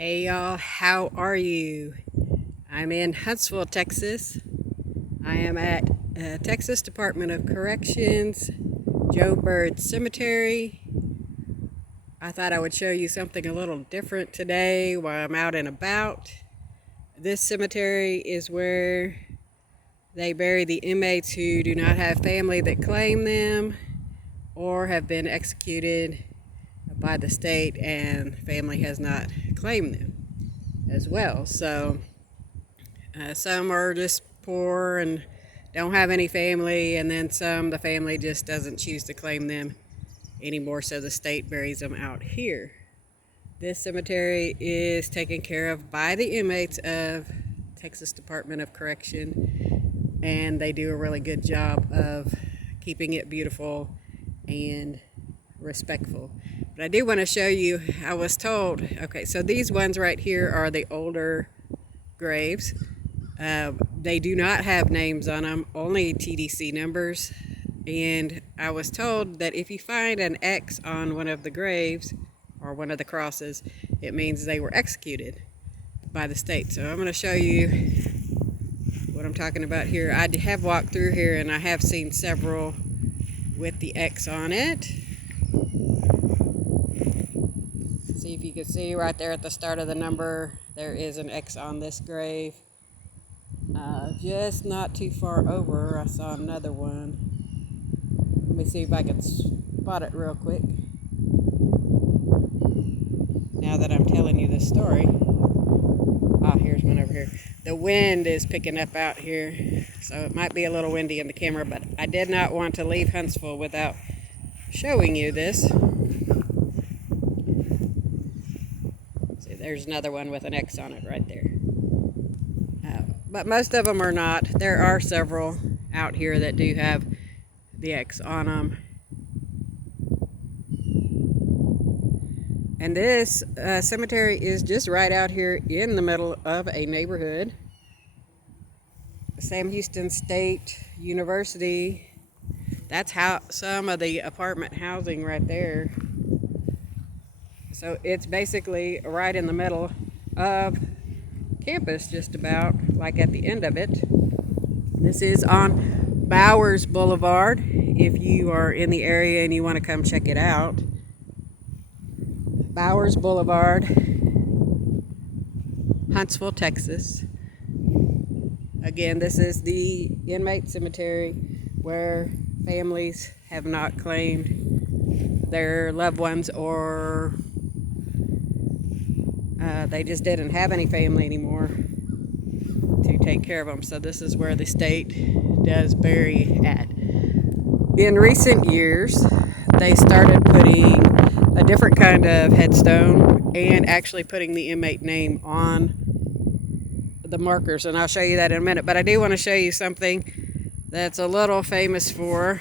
Hey y'all, how are you? I'm in Huntsville, Texas. I am at Texas Department of Corrections, Byrd Cemetery. I thought I would show you something a little different today while I'm out and about. This cemetery is where they bury the inmates who do not have family that claim them or have been executed by the state and family has not claimed them as well. So some are just poor and don't have any family, and then some the family just doesn't choose to claim them anymore, so the state buries them out here. This cemetery is taken care of by the inmates of Texas Department of Correction, and they do a really good job of keeping it beautiful and respectful. But I do want to show you, I was told, okay, so these ones right here are the older graves. They do not have names on them, only TDC numbers. And I was told that if you find an X on one of the graves or one of the crosses, it means they were executed by the state. So I'm going to show you what I'm talking about here. I have walked through here and I have seen several with the X on it. See if you can see right there at the start of the number, there is an X on this grave. Just not too far over, I saw another one. Let me see if I can spot it real quick. Now that I'm telling you this story. Here's one over here. The wind is picking up out here, so it might be a little windy in the camera, but I did not want to leave Huntsville without showing you this. See, there's another one with an X on it right there. But most of them are not. There are several out here that do have the X on them. And this cemetery is just right out here in the middle of a neighborhood. Sam Houston State University. That's how some of the apartment housing right there. So it's basically right in the middle of campus, just about, like at the end of it. This is on Bowers Boulevard, if you are in the area and you want to come check it out. Bowers Boulevard, Huntsville, Texas. Again, this is the inmate cemetery where families have not claimed their loved ones, or they just didn't have any family anymore to take care of them. So this is where the state does bury at. In recent years, they started putting a different kind of headstone and actually putting the inmate name on the markers, and I'll show you that in a minute. But I do want to show you something that's a little famous for.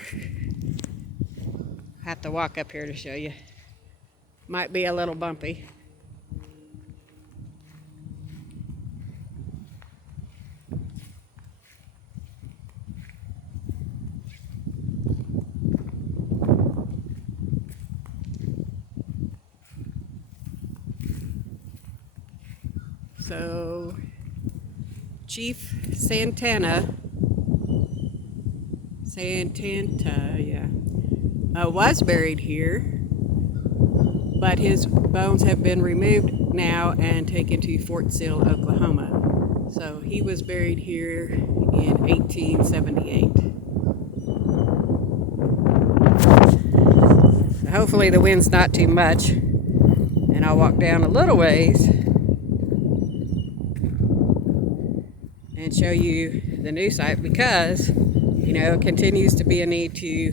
I have to walk up here to show you. Might be a little bumpy. So Chief Santana, was buried here, but his bones have been removed now and taken to Fort Sill, Oklahoma. So he was buried here in 1878. Hopefully the wind's not too much, and I'll walk down a little ways and show you the new site, because it continues to be a need to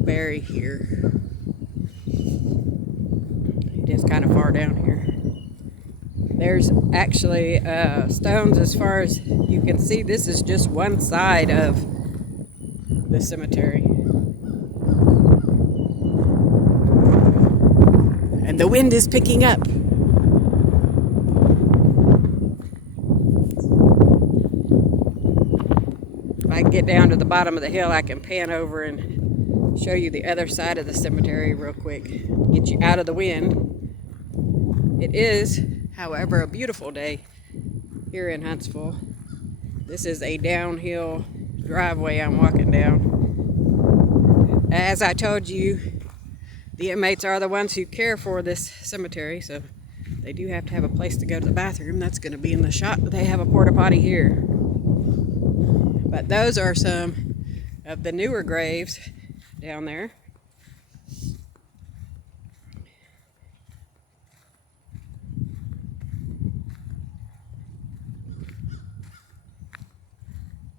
bury here. It is kind of far down here. There's actually stones as far as you can see. This is just one side of the cemetery. And the wind is picking up. If I can get down to the bottom of the hill, I can pan over and show you the other side of the cemetery real quick. Get you out of the wind. It is However, a beautiful day here in Huntsville. This is a downhill driveway I'm walking down. As I told you, the inmates are the ones who care for this cemetery, so they do have to have a place to go to the bathroom. That's going to be in the shop, but they have a porta potty here. But those are some of the newer graves down there.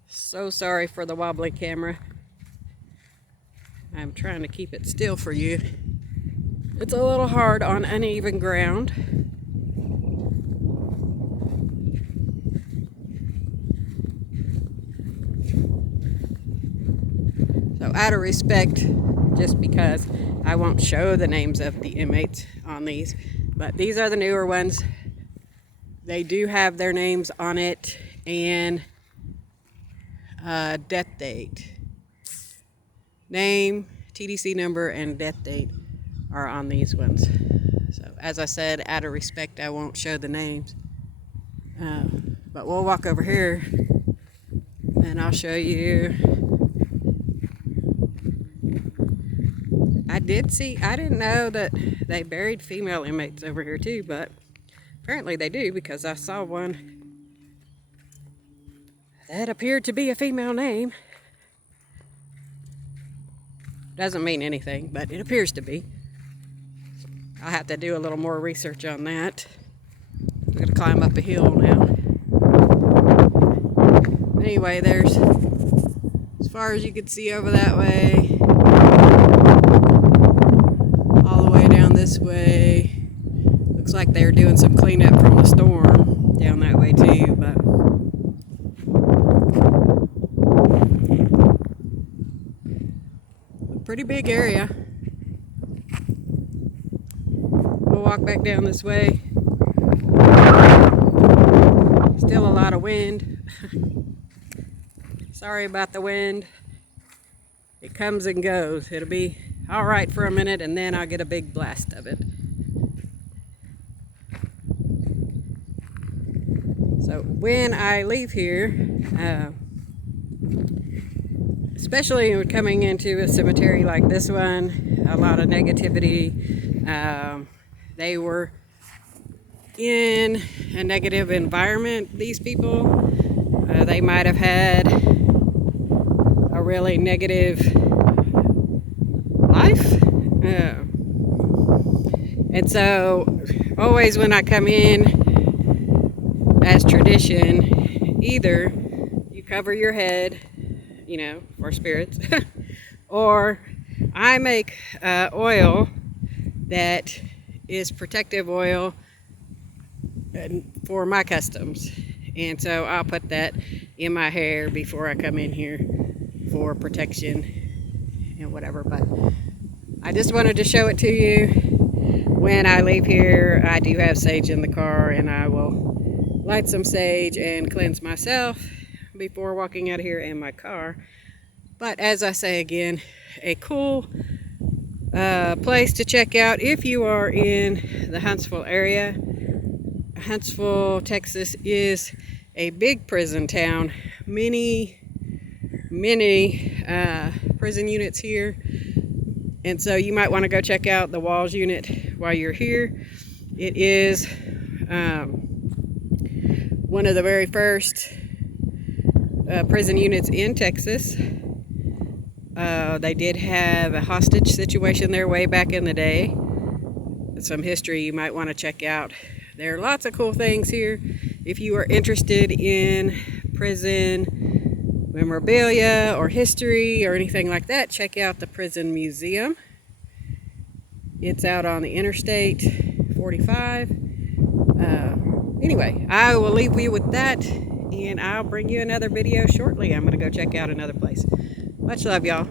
So sorry for the wobbly camera. I'm trying to keep it still for you. It's a little hard on uneven ground. So out of respect, just because I won't show the names of the inmates on these, but these are the newer ones. They do have their names on it and death date. Name, TDC number, and death date are on these ones. So as I said, out of respect, I won't show the names. But we'll walk over here and I'll show you. I didn't know that they buried female inmates over here too, but apparently they do, because I saw one that appeared to be a female name. Doesn't mean anything, but it appears to be. I'll have to do a little more research on that. I'm going to climb up a hill now. Anyway, there's, as far as you can see over that way, all the way down this way. Looks like they're doing some cleanup from the storm down that way too, but a pretty big area. We'll walk back down this way. Still a lot of wind. Sorry about the wind. It comes and goes. It'll be all right for a minute, and then I'll get a big blast of it. So when I leave here, especially when coming into a cemetery like this one, a lot of negativity. They were in a negative environment, these people. They might have had a really negative life. And so always when I come in, as tradition, either you cover your head, you know, for spirits, or I make oil that is protective oil for my customs. And so I'll put that in my hair before I come in here for protection and whatever. But I just wanted to show it to you. When I leave here, I do have sage in the car, and I will light some sage and cleanse myself before walking out of here in my car. But as I say again, a cool place to check out if you are in the Huntsville area. Huntsville, Texas is a big prison town. Many prison units here. And so you might want to go check out the Walls unit while you're here. It is one of the very first prison units in Texas. They did have a hostage situation there way back in the day. Some history you might want to check out. There are lots of cool things here. If you are interested in prison memorabilia or history or anything like that, check out the Prison Museum. It's out on the Interstate 45. Anyway, I will leave you with that, and I'll bring you another video shortly. I'm going to go check out another place. Much love, y'all.